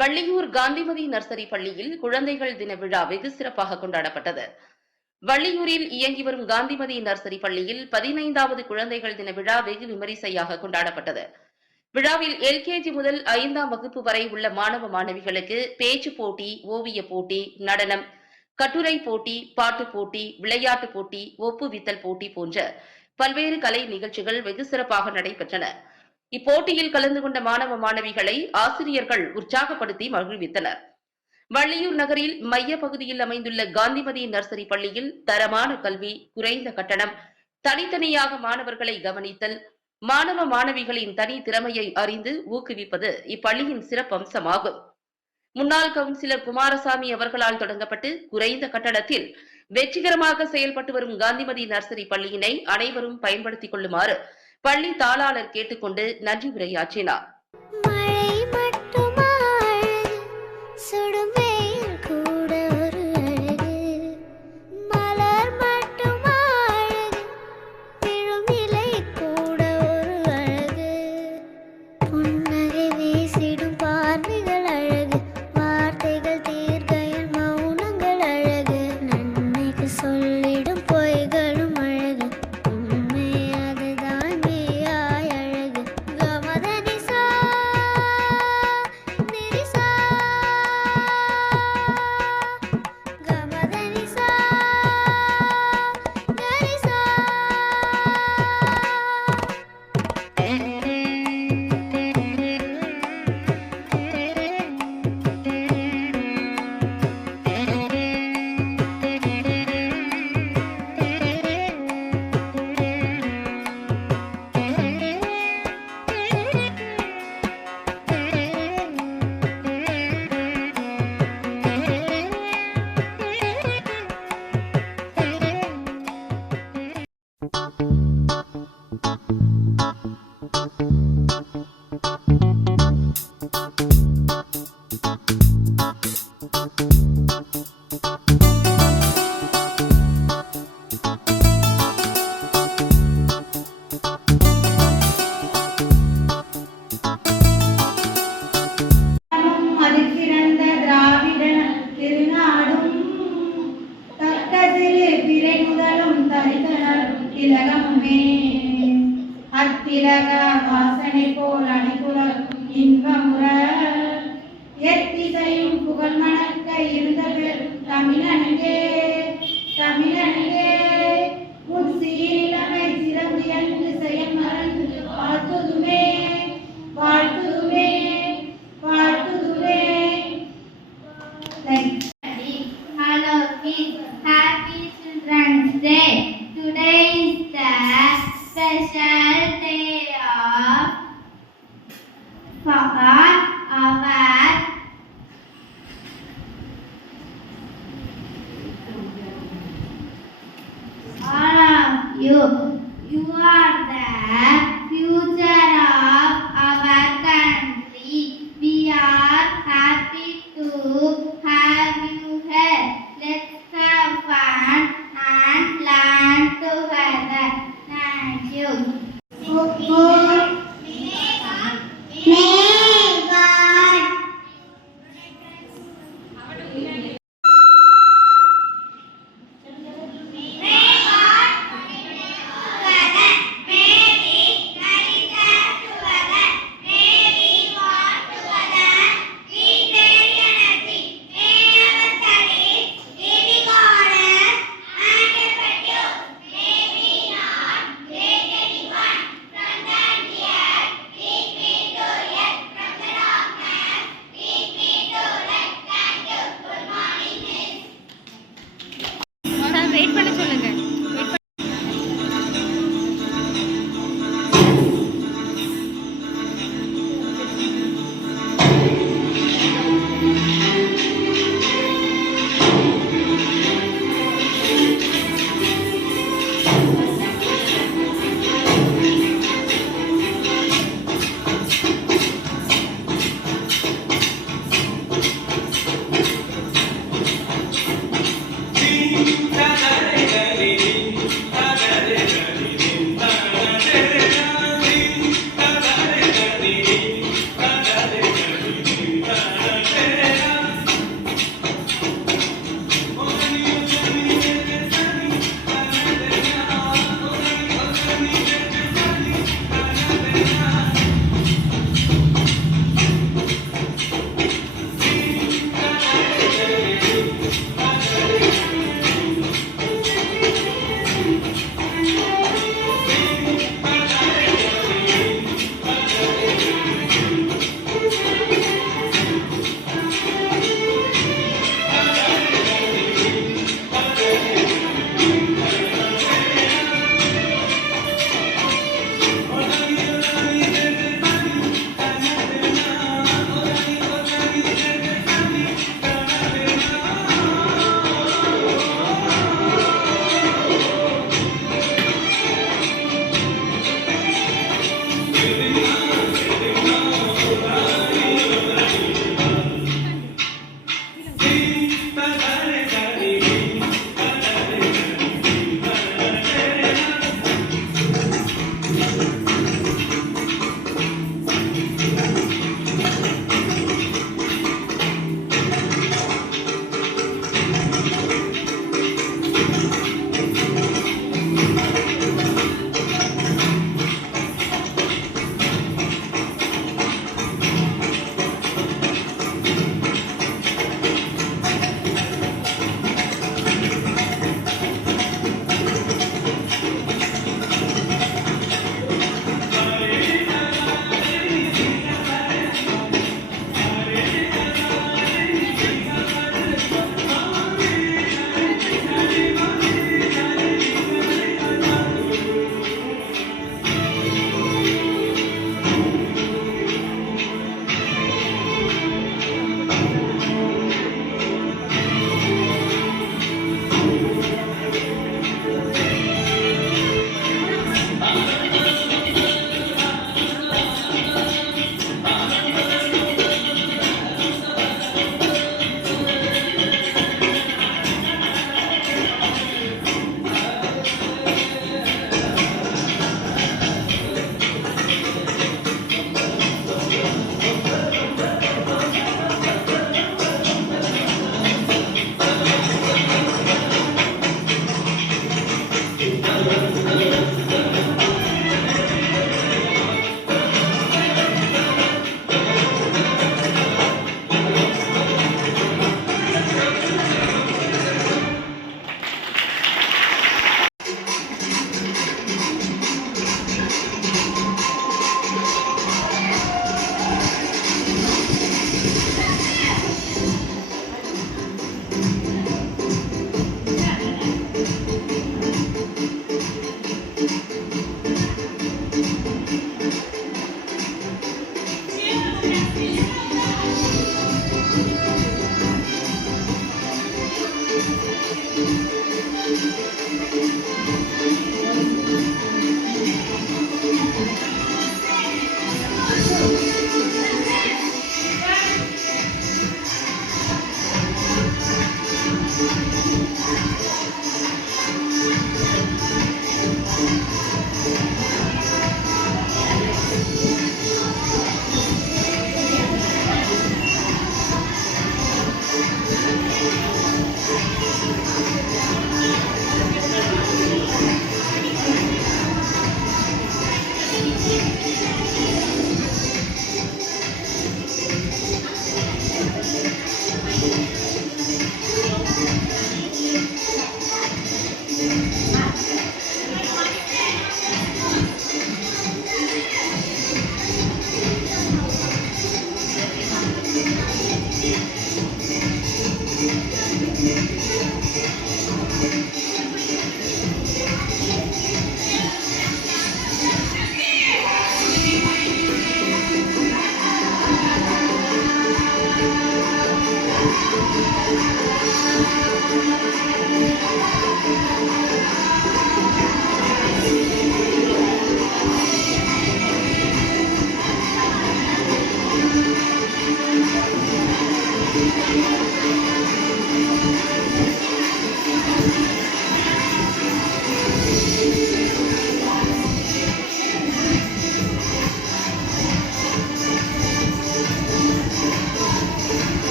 Valliyur Kanthimathi nursery பள்ளியில் குழந்தைகள் தின விழா வெகு சிறப்பாக கொண்டாடப்பட்டது. வள்ளியூரில் இயங்கி வரும் காந்திமதி நர்சரி பள்ளியில் 15வது குழந்தைகள் தின விழா வெகு விமரிசையாக கொண்டாடப்பட்டது. விழாவில் எல்கேஜி முதல் 5ஆம் வகுப்பு வரை உள்ள மாணவ மாணவிகளுக்கு பேச்சு போட்டி, ஓவிய போட்டி, நடனம், கட்டுரை போட்டி, பாட்டு போட்டி, விளையாட்டு போட்டி, ஒப்புவித்தல் போட்டி போன்ற பல்வேறு கலை நிகழ்ச்சிகள் வெகு சிறப்பாக நடைபெற்றன. இப்போட்டியில் கலந்து கொண்ட மாணவ மாணவிகளை ஆசிரியர்கள் உற்சாகப்படுத்தி மகிழ்வித்தனர். வள்ளியூர் நகரில் மைய பகுதியில் அமைந்துள்ள காந்திமதி நர்சரி பள்ளியில் தரமான கல்வி, குறைந்த கட்டணம், தனித்தனியாக மாணவர்களை கவனித்தல், மாணவ மாணவிகளின் தனி திறமையை அறிந்து ஊக்குவிப்பது இப்பள்ளியின் சிறப்பம்சமாகும். முன்னாள் கவுன்சிலர் குமாரசாமி அவர்களால் தொடங்கப்பட்டு குறைந்த கட்டணத்தில் வெற்றிகரமாக செயல்பட்டு வரும் காந்திமதி நர்சரி பள்ளியினை அனைவரும் பயன்படுத்திக் கொள்ளுமாறு பள்ளி தாளாளர் கேட்டுக்கொண்டு நன்றி உரையாற்றினார். அத்திலக வாசனை போல் அனைத்துலகும் இன்பமுற எத்திசையும் புகழ் மணக்க இருந்த தமிழனே தமிழனே உன் சீரிழமை சிறந்து என்று செயல் மறந்து வாழ்த்துதுமே வாழ்த்துதுமே வாழ்த்துதுமே. Hello kids, happy Children's Day. Today is the special day of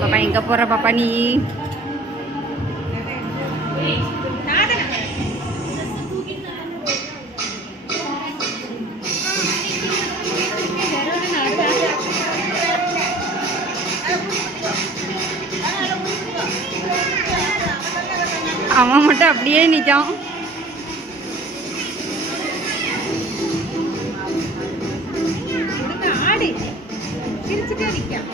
பாப்பா எங்க போற பாப்பா நீ? அவன் மட்டும் அப்படியே நிற்கான். ஆடி சிரிச்சுட்டே நிற்கான்.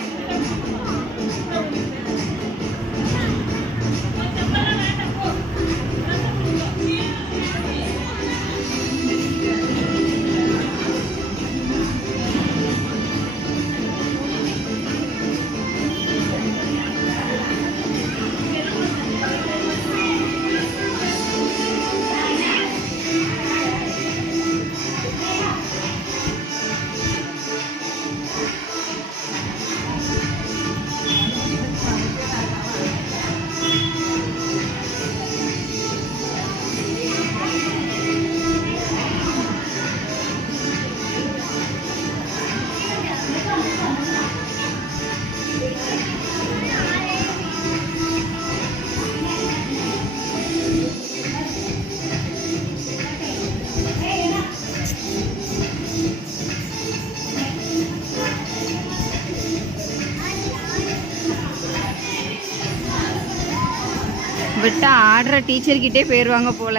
விட்டா ஆடுற டீச்சர்கிட்டே போயிடுவாங்க போல.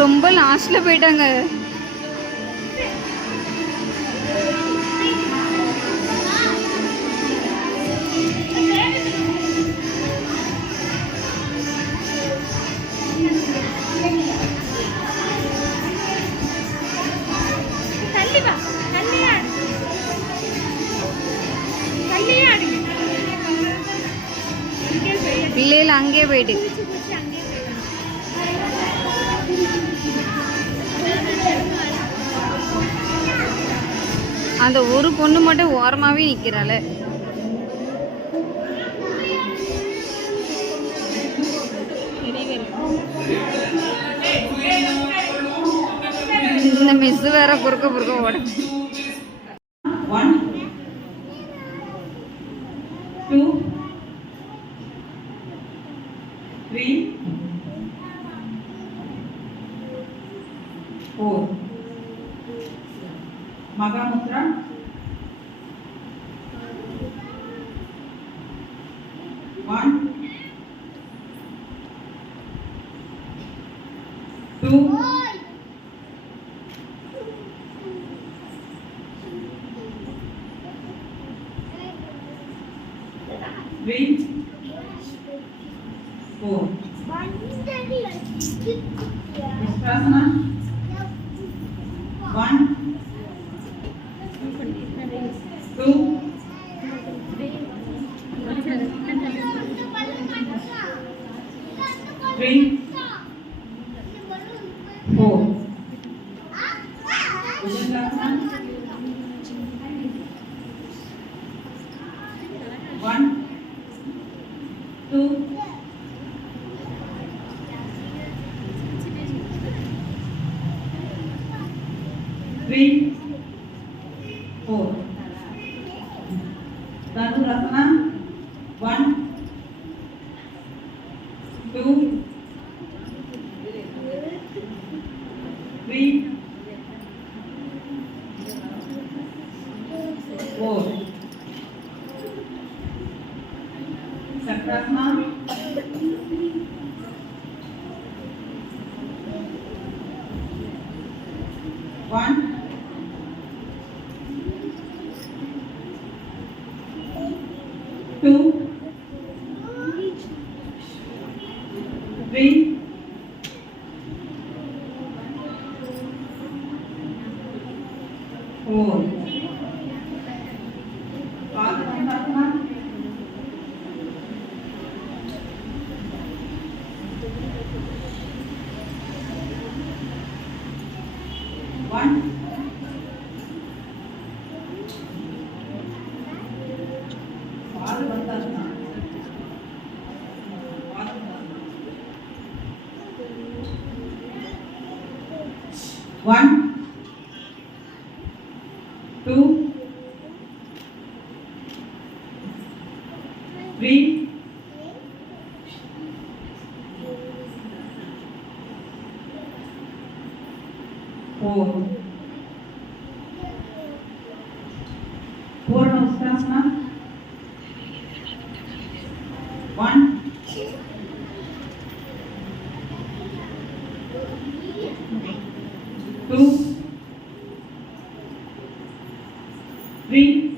ரொம்ப லாஸ்ட்ல போயிட்டாங்க. பிள்ளைகள் அங்கே போயிட்டு அந்த ஒரு பொண்ணு மட்டும் ஓரமாவே நிக்கிறாள். இந்த மிஸ் வேற குறுக்க குறுக்க ஓட. 1 2 3 4 Magamutra 1 2 3 4 Visprasana 1 2 3 4 Bhujangasana 1 2 3 4 Dhanurasana 1 Chakrasana. 1, 2, 3, 4. Padmasana. 1, 1, 2, 3, 4. Purna Uttanasana. 1, 2, 3,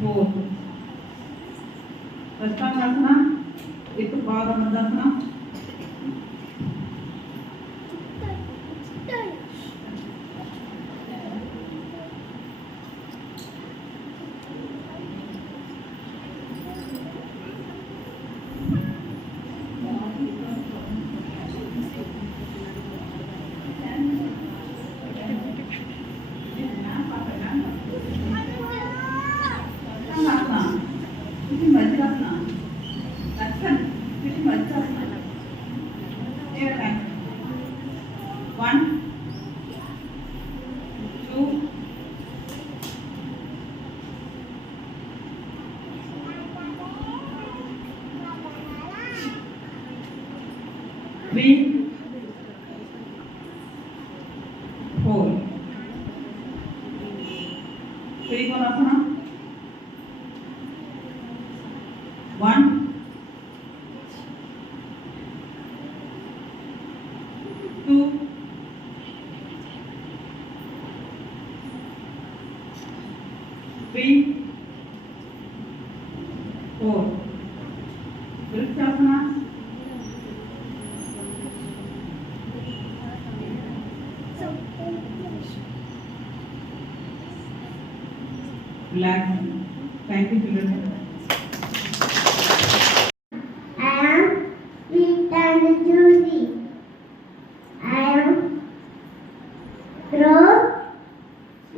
4. Prasthasana with Padmasana. 1, 2, 3, 4. Trikonasana. 1, 2, 3, 4. Vrikshasana. 1. Relax. Thank you, children. I am sweet and juicy. I am grown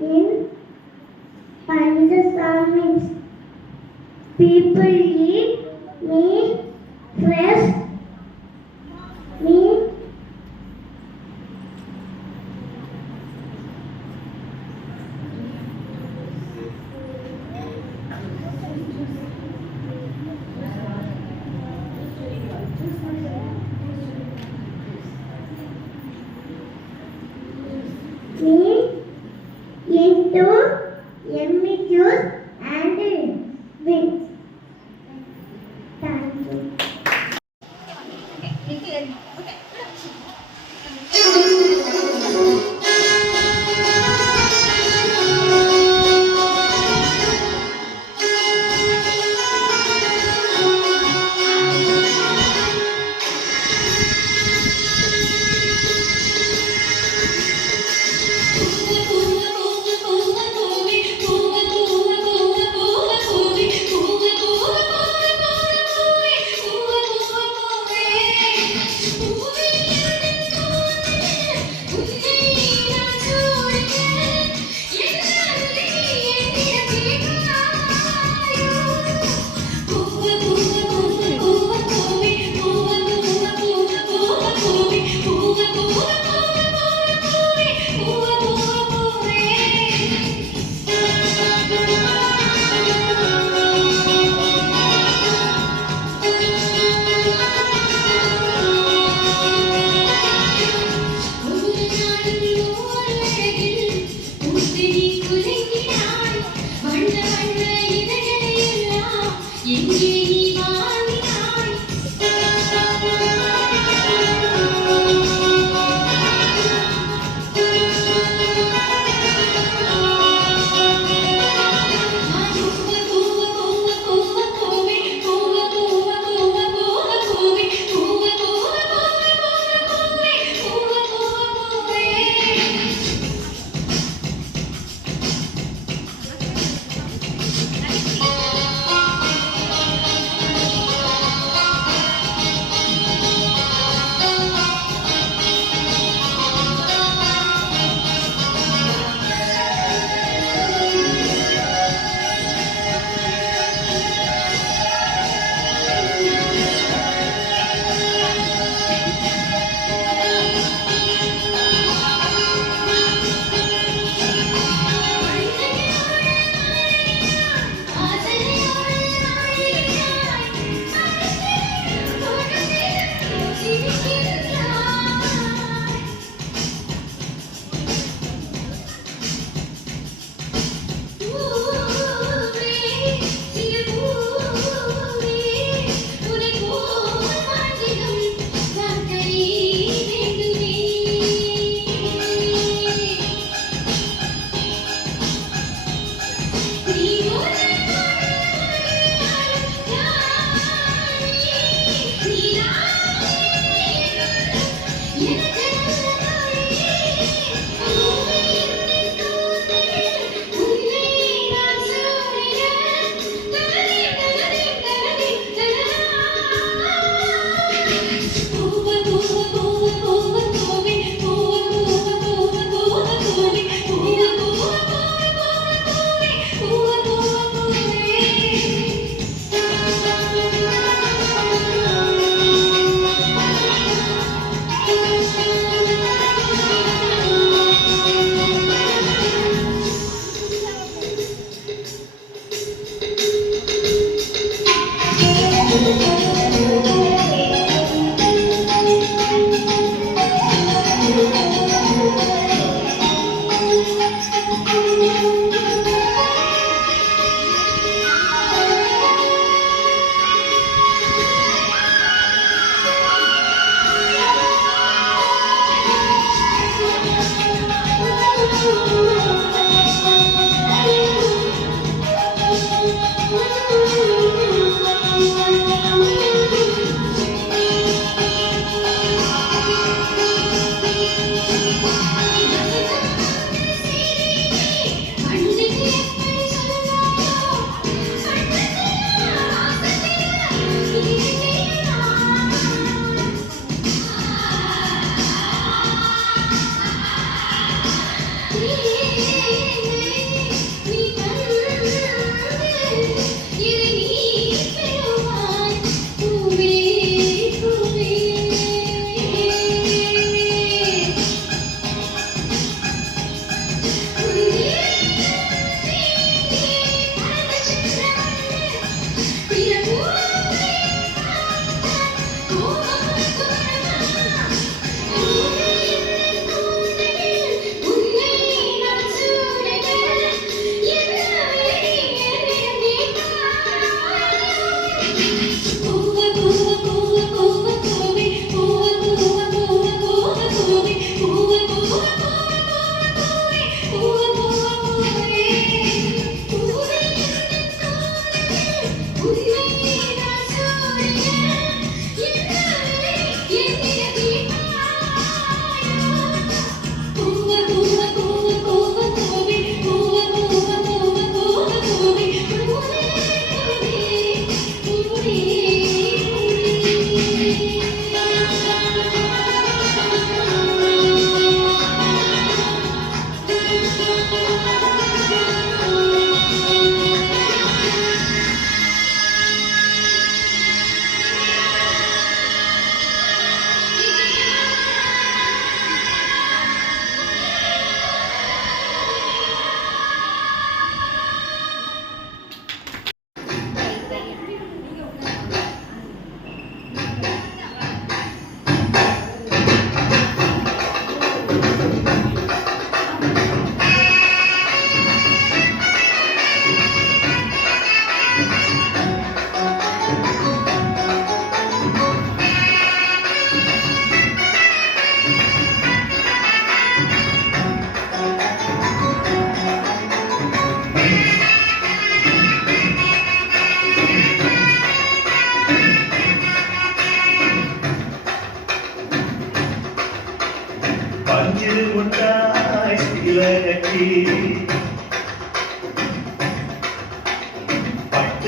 in Panchasamits. People eat me fresh. Me into yummy juice and wings. Thank you. எங்கே நீ வாழ்கிறாய்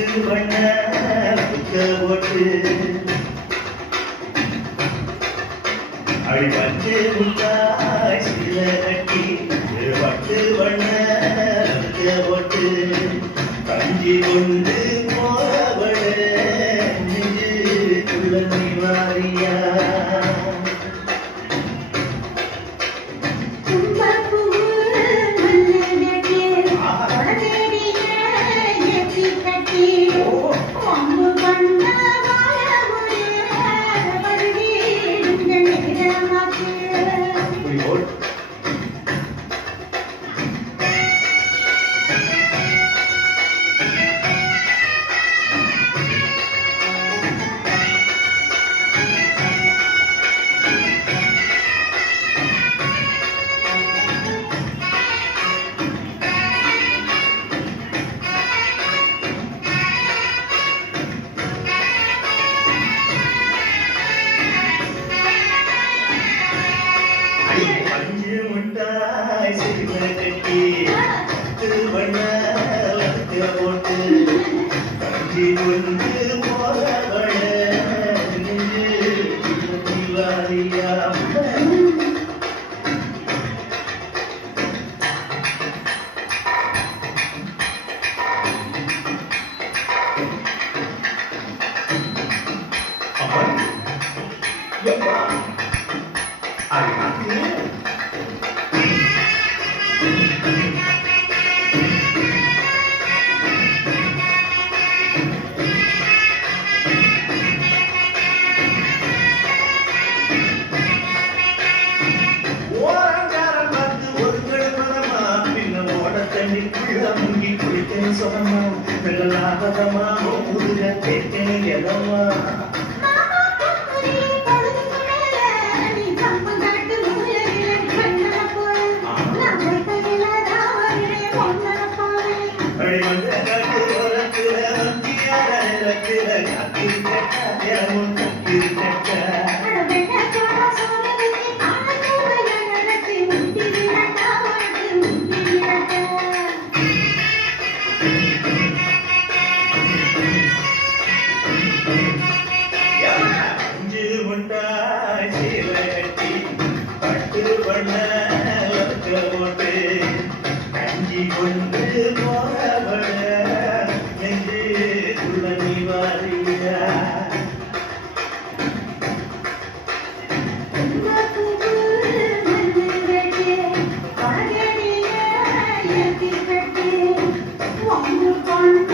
பட்டு வண்ண புக்க ஓட்டு அடி பட்டு முட்டாய் சில கட்டி பட்டு வண்ண புக்க ஓட்டு கஞ்சி கொண்டு போறவள நெஞ்சுக்குள்ள நீ வாரியா பஞ்சு முட்டாய் சில கட்டி பட்டு வண்ண வக்க போட்டு கஞ்சி கொண்டு போறவள நெஞ்சுக்குள்ள நீ வாரியா ஓரங்காரம் பார்த்து ஒரு கிழமரமா பின்ன ஓட தண்ணிக்குள்ள முங்கி குளிக்கணும் சுகமா வெள்ளலாகதமா முதுக தேக்கணும் எதமா அடிமந்த காட்டு ஓரத்துல வந்தியார நிலத்துல காத்திரு கட்டா எவன் கத்திரு கட்டா பஞ்சு முட்டாய் சீல கட்டி பட்டு வண்ண வக்க போட்டு கஞ்சி கொண்டு போறவள நெஞ்சுக்குள்ள நீ வாரியா One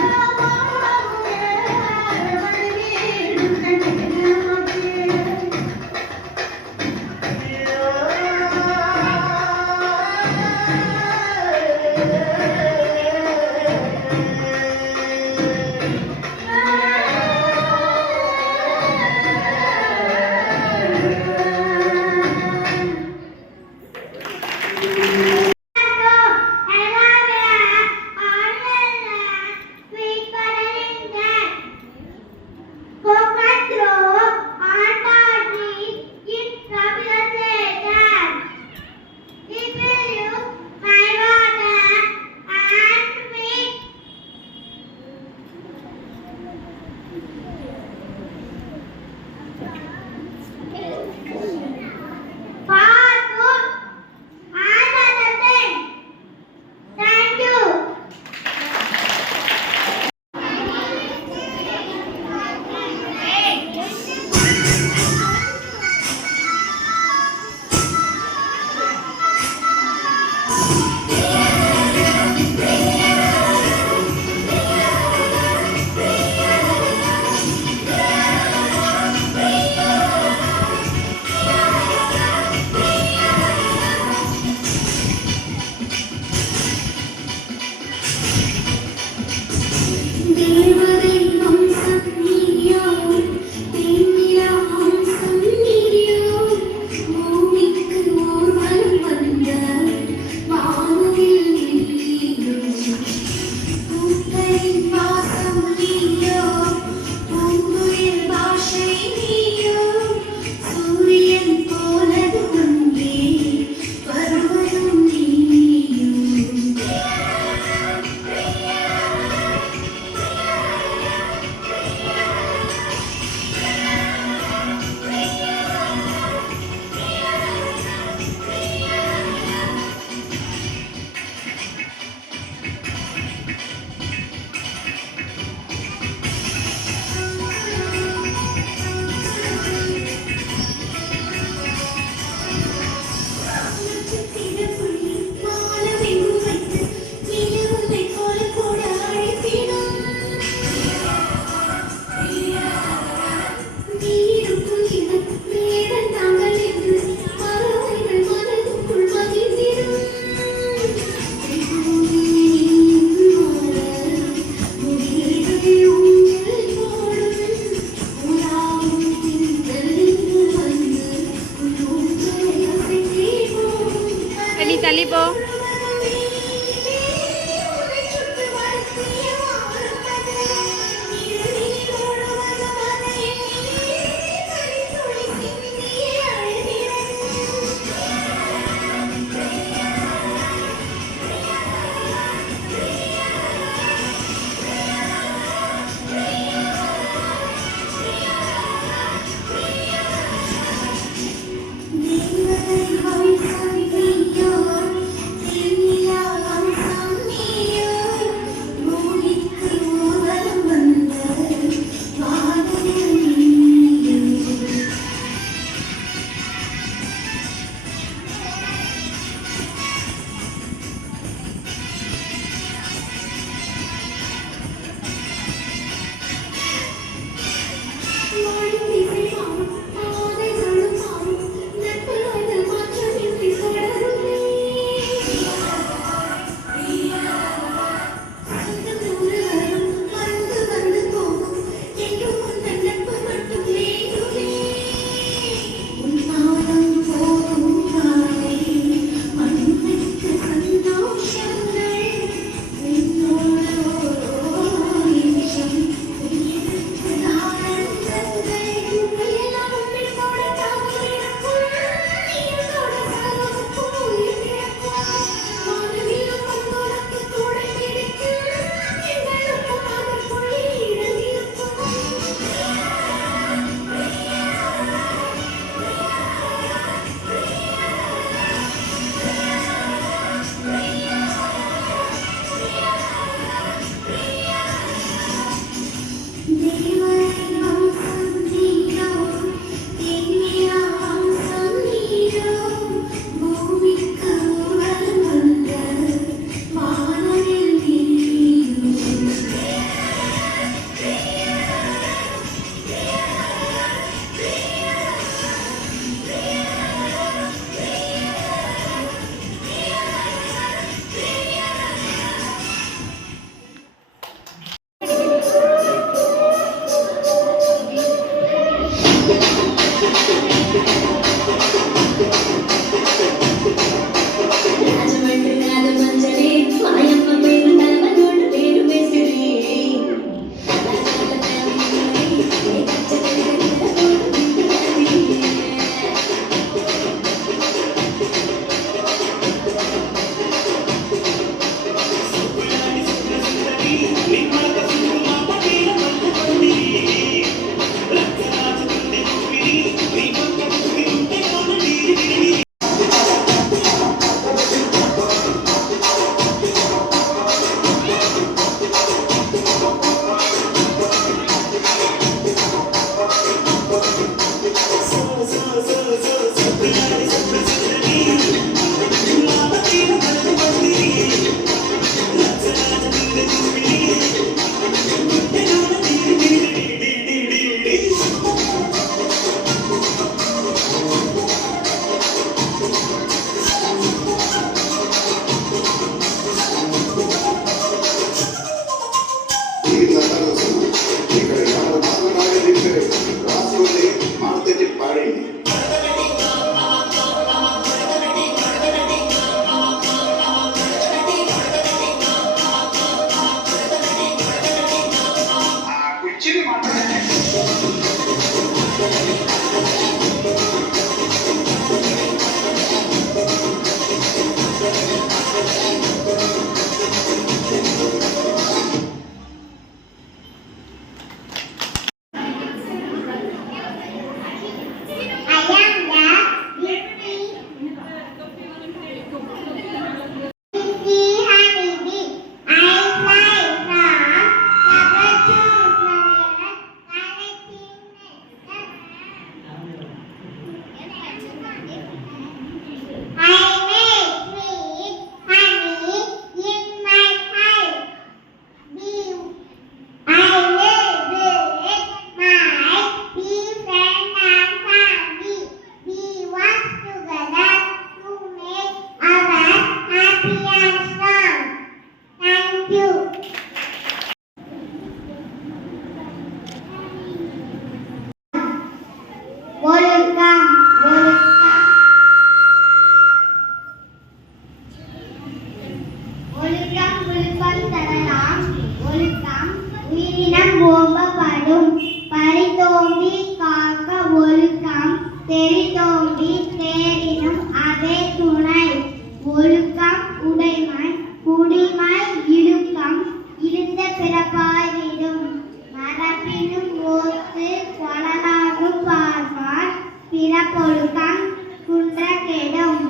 பிறப்பினும் ஓத்து வளலாகும் பார்ப்பார் பிறப்பொழுக்கம் குன்ற கெடும்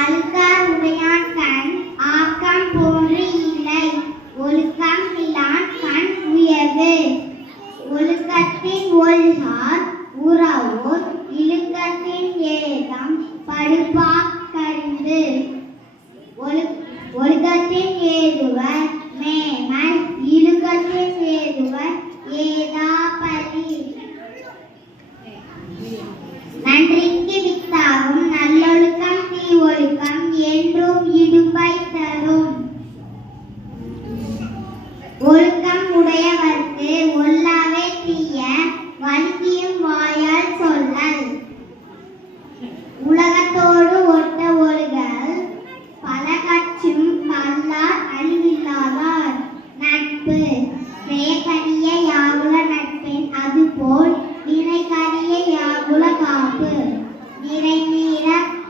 அழுக்கார் உடையான் கண் ஆக்கம் போன்று இல்லை ஒழுக்கம் இல்லான் கண் உயர்வு ஒழுக்கத்தின் ஒழுகார் உறவோர் இழுக்கத்தின் ஏதம் படுபாக்கறிந்து ஒழுக்கத்தின் ஏதுவர் மேமல் இழுக்கத்தின் ஏதுவர் ஏதாபதி நன்றிக்கு வித்தாகும் நல்லொழுக்கம் தீ ஒழுக்கம் என்றும் இடும்பை தரும் ஒழுக்கம் உடையவர்க்கு ஒல்லாவே தீய வலியும் வாயால் சொல்லல் உலகத்தோடு ஒட்ட ஒழுகல் பல கச்சும் கல்லார் அழிவில்லாதார் நட்பு செயற்கரிய யாகுல நட்பின் அதுபோல் வினைகரிய யாகுல காப்பு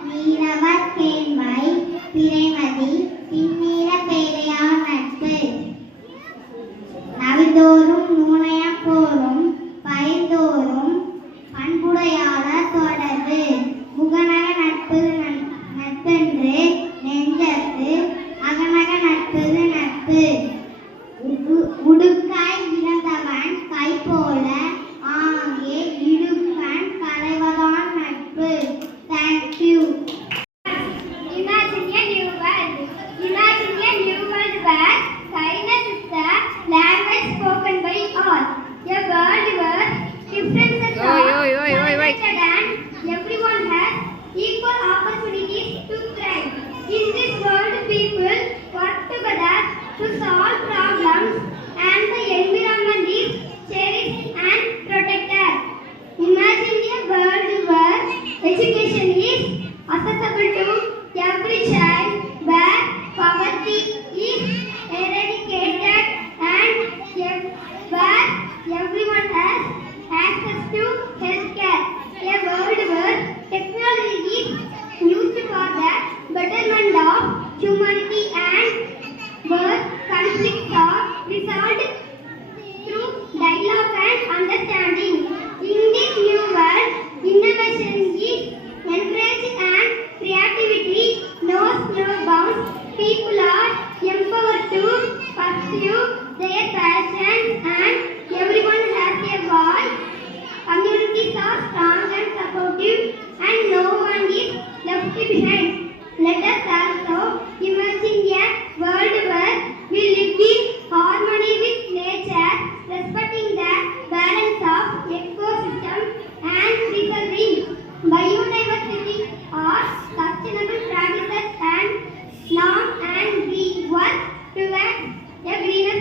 நீரவர் கேண்மை பிறைமதி பின்னீர பேரையார் நட்பு நவிதோறும் நூனையம் போரும் பைந்தோறும் பண்புடையாளர் தொடர்பு முகநக நட்பென்று நெஞ்சத்து அகநக நட்பது நட்பு உடுக்காய் இறந்தவன் கை போல ஆங்கே இடுக்கண் களைவதான் நட்பு. Thank you. Imagine a new world. Imagine a new world where kindness is the language spoken by all. A world where differences are celebrated and everyone has equal opportunities to thrive. In this world, people work together to solve problems and the environment is cherished and protected. Imagine a world where education is accessible to every child, where poverty is eradicated and where everyone has access to healthcare. A world where technology is used for the betterment of humanity and where conflicts are resolved through dialogue and understanding. In this new world, innovation is encouraged and creativity knows no bounds. People are empowered to pursue their passions and everyone has a voice. Communities are strong and supportive and no one is left behind. Let us also imagine a world where we live in harmony with nature, respecting the balance of ecosystem and preserving biodiversity are sustainable practices and norms, and we work towards a greener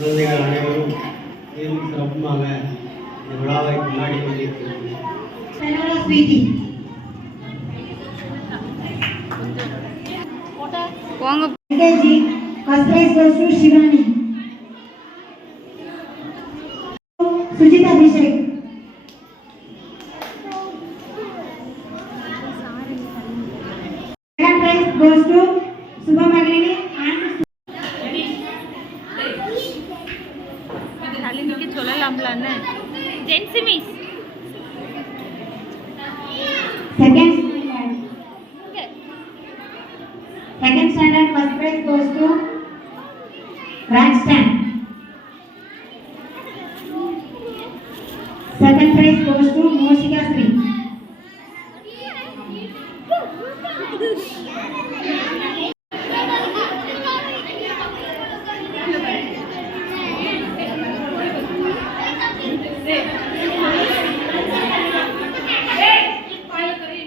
குழந்தைகள் அனைவரும் சீரும் சிறப்புமாக இந்த விழாவை கொண்டாடி கொண்டிருக்கிறார்கள். போங்க. First prize goes to Shivani. Sujita Abhishek. Second prize goes to Subha Maglini and நளினிக்கு சொல்லலாம்லான்னு Jency miss. Second standard first prize goes to Rajasthan. Second prize goes to Moshika Sri.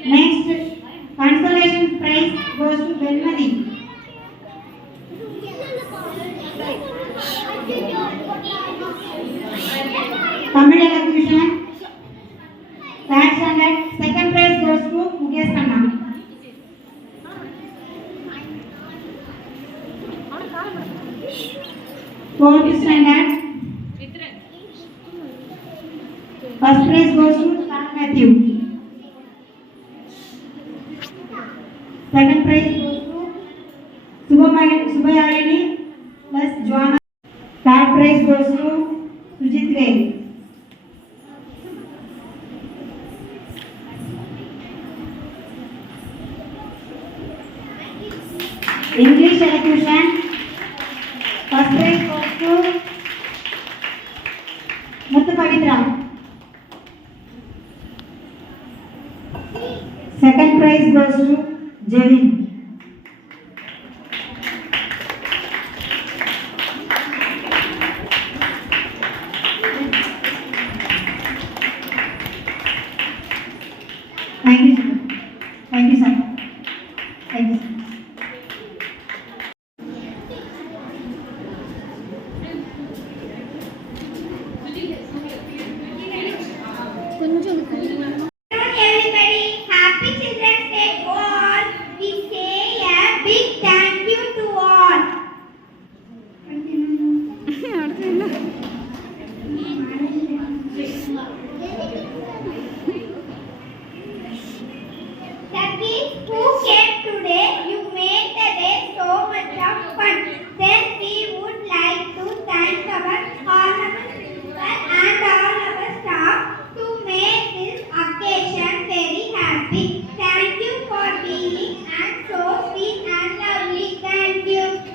Next, consolation prize goes to Belmadi. Tamil elocution. Third standard, second prize goes to Mukesh Khanna. Fourth standard, first prize goes to Sam Matthew. Second prize goes to Subhayalini plus Joanna. Third prize goes to Sujit Ray. English elocution. First prize goes to Muthu Pavitra. Second prize goes to Jevin. everybody, happy Children's Day to all. We say a big thank you to all. The kids who came today, you made the day so much of fun. Then we would like to thank our honorable principal and all our staff to make this occasion very happy. Thank you for being and so sweet and lovely. Thank you.